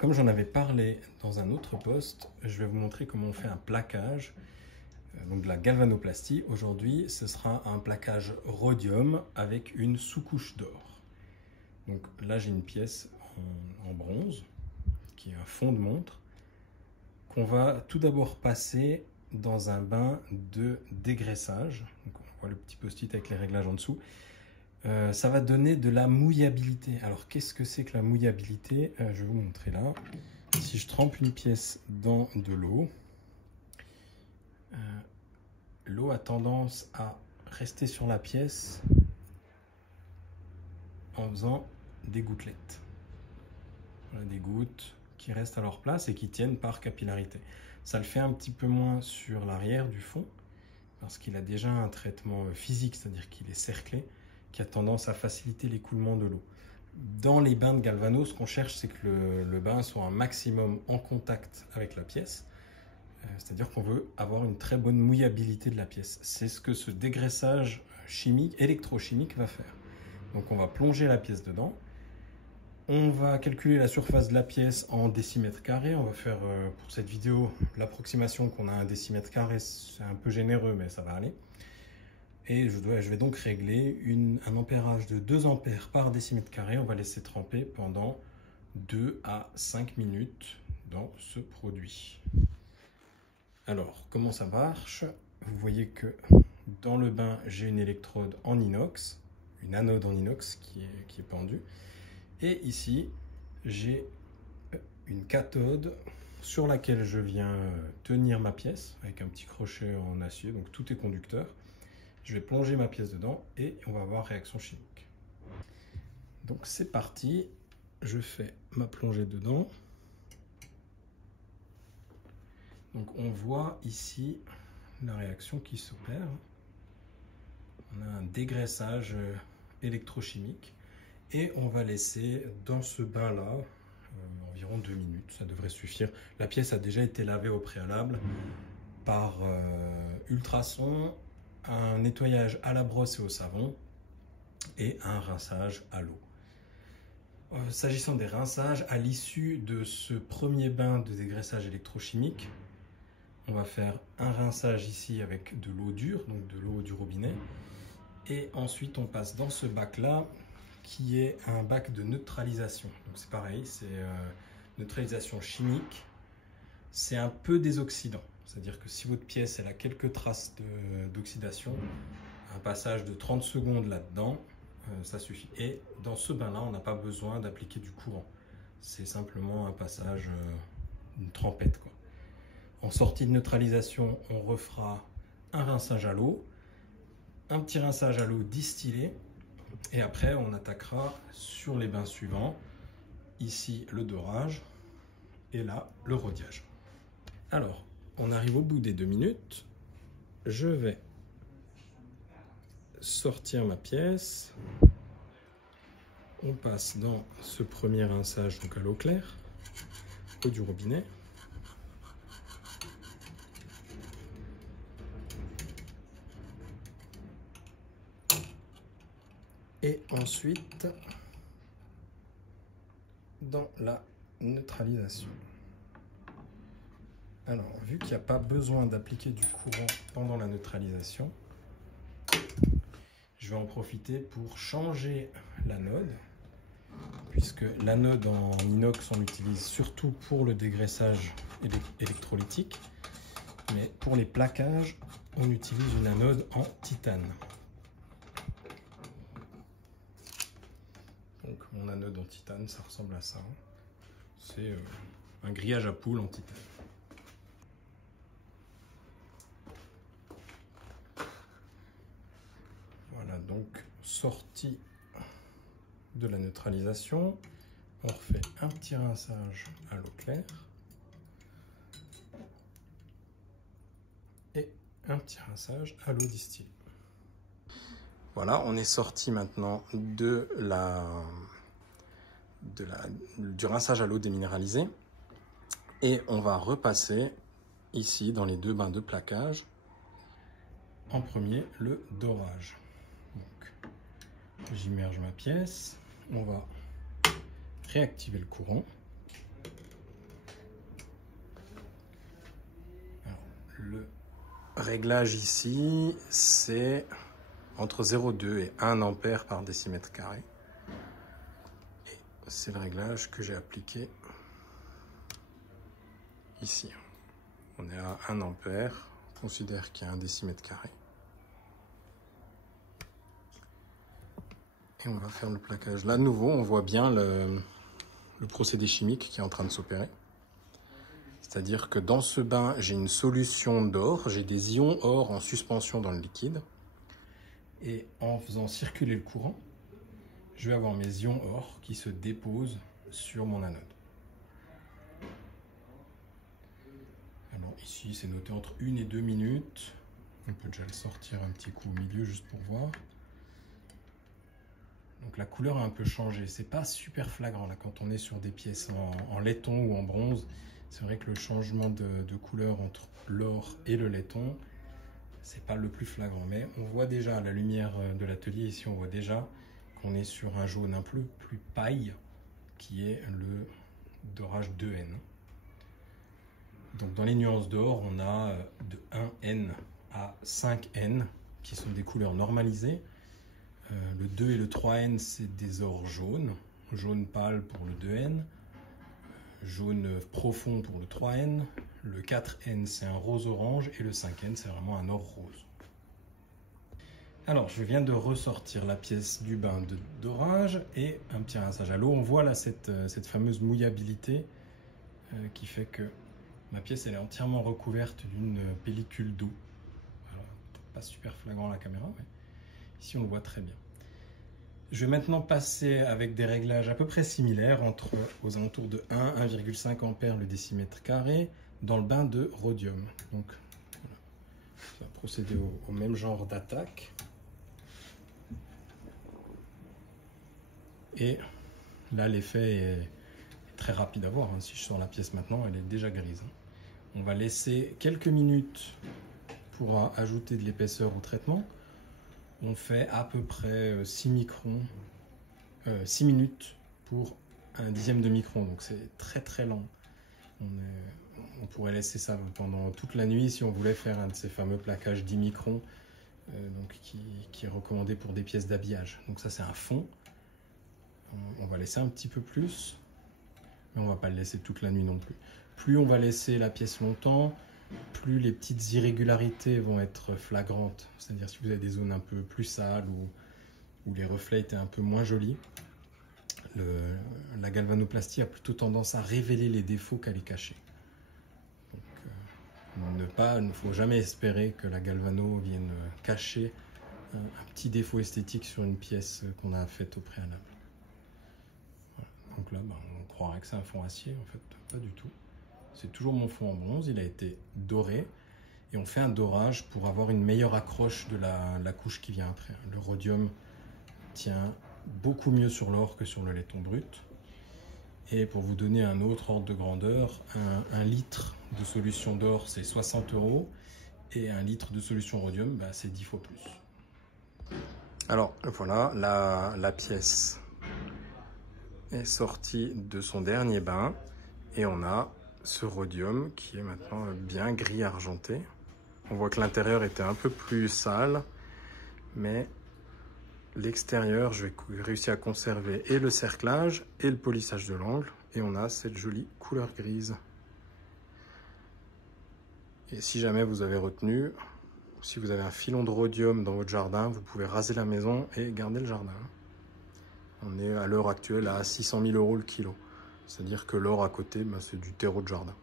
comme j'en avais parlé dans un autre post, je vais vous montrer comment on fait un plaquage, donc de la galvanoplastie. Aujourd'hui, ce sera un plaquage rhodium avec une sous-couche d'or. Donc là, j'ai une pièce en bronze, qui est un fond de montre, qu'on va tout d'abord passer dans un bain de dégraissage. Donc on voit le petit post-it avec les réglages en dessous. Ça va donner de la mouillabilité. Alors qu'est-ce que c'est que la mouillabilité? Je vais vous montrer là. Si je trempe une pièce dans de l'eau, l'eau a tendance à rester sur la pièce en faisant des gouttelettes. Voilà, des gouttes qui restent à leur place et qui tiennent par capillarité. Ça le fait un petit peu moins sur l'arrière du fond parce qu'il a déjà un traitement physique, c'est-à-dire qu'il est cerclé, qui a tendance à faciliter l'écoulement de l'eau. Dans les bains de galvano, ce qu'on cherche, c'est que le bain soit un maximum en contact avec la pièce, c'est-à-dire qu'on veut avoir une très bonne mouillabilité de la pièce. C'est ce que ce dégraissage chimique, électrochimique va faire. Donc on va plonger la pièce dedans, on va calculer la surface de la pièce en décimètres carrés. On va faire pour cette vidéo l'approximation qu'on a un décimètre carré, c'est un peu généreux mais ça va aller. Et je vais donc régler un ampérage de 2 ampères par décimètre carré. On va laisser tremper pendant 2 à 5 minutes dans ce produit. Alors, comment ça marche? Vous voyez que dans le bain, j'ai une électrode en inox, une anode en inox qui est pendue. Et ici, j'ai une cathode sur laquelle je viens tenir ma pièce avec un petit crochet en acier, donc tout est conducteur. Je vais plonger ma pièce dedans et on va avoir réaction chimique. Donc c'est parti, je fais ma plongée dedans. Donc on voit ici la réaction qui s'opère. On a un dégraissage électrochimique et on va laisser dans ce bain-là environ 2 minutes, ça devrait suffire. La pièce a déjà été lavée au préalable par ultrasons, un nettoyage à la brosse et au savon et un rinçage à l'eau. S'agissant des rinçages, à l'issue de ce premier bain de dégraissage électrochimique, on va faire un rinçage ici avec de l'eau dure, donc de l'eau du robinet, et ensuite on passe dans ce bac-là qui est un bac de neutralisation. Donc c'est pareil, c'est neutralisation chimique, c'est un peu désoxydant. C'est-à-dire que si votre pièce elle a quelques traces d'oxydation, un passage de 30 secondes là-dedans, ça suffit. Et dans ce bain-là, on n'a pas besoin d'appliquer du courant. C'est simplement un passage, une trempette, quoi. En sortie de neutralisation, on refera un rinçage à l'eau, un petit rinçage à l'eau distillée, et après on attaquera sur les bains suivants. Ici, le dorage, et là, le rhodiage. Alors, on arrive au bout des 2 minutes, je vais sortir ma pièce, on passe dans ce premier rinçage donc à l'eau claire, eau du robinet, et ensuite dans la neutralisation. Alors, vu qu'il n'y a pas besoin d'appliquer du courant pendant la neutralisation, je vais en profiter pour changer l'anode, puisque l'anode en inox, on l'utilise surtout pour le dégraissage électrolytique, mais pour les plaquages, on utilise une anode en titane. Donc mon anode en titane, ça ressemble à ça. C'est un grillage à poules en titane. Voilà, donc sortie de la neutralisation, on refait un petit rinçage à l'eau claire et un petit rinçage à l'eau distillée. Voilà, on est sorti maintenant du rinçage à l'eau déminéralisée et on va repasser ici dans les 2 bains de plaquage. En premier, le dorage. J'immerge ma pièce, on va réactiver le courant. réglage ici, c'est entre 0,2 et 1 ampère par décimètre carré. Et c'est le réglage que j'ai appliqué ici. On est à 1 ampère, on considère qu'il y a 1 décimètre carré. Et on va faire le plaquage. Là, de nouveau, on voit bien le procédé chimique qui est en train de s'opérer. C'est-à-dire que dans ce bain, j'ai une solution d'or, j'ai des ions or en suspension dans le liquide. Et en faisant circuler le courant, je vais avoir mes ions or qui se déposent sur mon anode. Alors ici, c'est noté entre 1 et 2 minutes. On peut déjà le sortir un petit coup au milieu juste pour voir. Donc la couleur a un peu changé. C'est pas super flagrant là quand on est sur des pièces en laiton ou en bronze. C'est vrai que le changement de couleur entre l'or et le laiton, c'est pas le plus flagrant. Mais on voit déjà à la lumière de l'atelier ici, on voit déjà qu'on est sur un jaune un peu plus paille qui est le dorage 2N. Donc dans les nuances d'or, on a de 1N à 5N qui sont des couleurs normalisées. Le 2 et le 3N, c'est des ors jaunes, jaune pâle pour le 2N, jaune profond pour le 3N, le 4N c'est un rose orange et le 5N c'est vraiment un or rose. Alors je viens de ressortir la pièce du bain de dorage et un petit rinçage à l'eau. On voit là cette fameuse mouillabilité qui fait que ma pièce elle est entièrement recouverte d'une pellicule d'eau. Peut-être pas super flagrant à la caméra, mais ici on le voit très bien. Je vais maintenant passer avec des réglages à peu près similaires aux alentours de 1,5 ampères le décimètre carré dans le bain de rhodium. Donc voilà. On va procéder au même genre d'attaque. Et là l'effet est très rapide à voir. Si je sors la pièce maintenant, elle est déjà grise. On va laisser quelques minutes pour ajouter de l'épaisseur au traitement. On fait à peu près 6 minutes pour un dixième de micron, donc c'est très très lent. On pourrait laisser ça pendant toute la nuit si on voulait faire un de ces fameux plaquages 10 microns donc qui est recommandé pour des pièces d'habillage. Donc ça c'est un fond. On va laisser un petit peu plus, mais on va pas le laisser toute la nuit non plus. Plus on va laisser la pièce longtemps, plus les petites irrégularités vont être flagrantes. C'est-à-dire si vous avez des zones un peu plus sales où les reflets étaient un peu moins jolis, la galvanoplastie a plutôt tendance à révéler les défauts qu'à les cacher. Donc, il ne faut jamais espérer que la galvano vienne cacher un petit défaut esthétique sur une pièce qu'on a faite au préalable. Voilà. Donc là, on croirait que c'est un fond acier, en fait, pas du tout. C'est toujours mon fond en bronze, il a été doré et on fait un dorage pour avoir une meilleure accroche de la couche qui vient après. Le rhodium tient beaucoup mieux sur l'or que sur le laiton brut. Et pour vous donner un autre ordre de grandeur, un litre de solution d'or c'est 60 € et un litre de solution rhodium c'est 10 fois plus. Alors voilà, la pièce est sortie de son dernier bain et on a ce rhodium qui est maintenant bien gris argenté. On voit que l'intérieur était un peu plus sale, mais l'extérieur, je vais réussir à conserver et le cerclage et le polissage de l'angle, et on a cette jolie couleur grise. Et si jamais vous avez retenu, si vous avez un filon de rhodium dans votre jardin, vous pouvez raser la maison et garder le jardin. On est à l'heure actuelle à 600 000 € le kilo. C'est-à-dire que l'or à côté, c'est du terreau de jardin.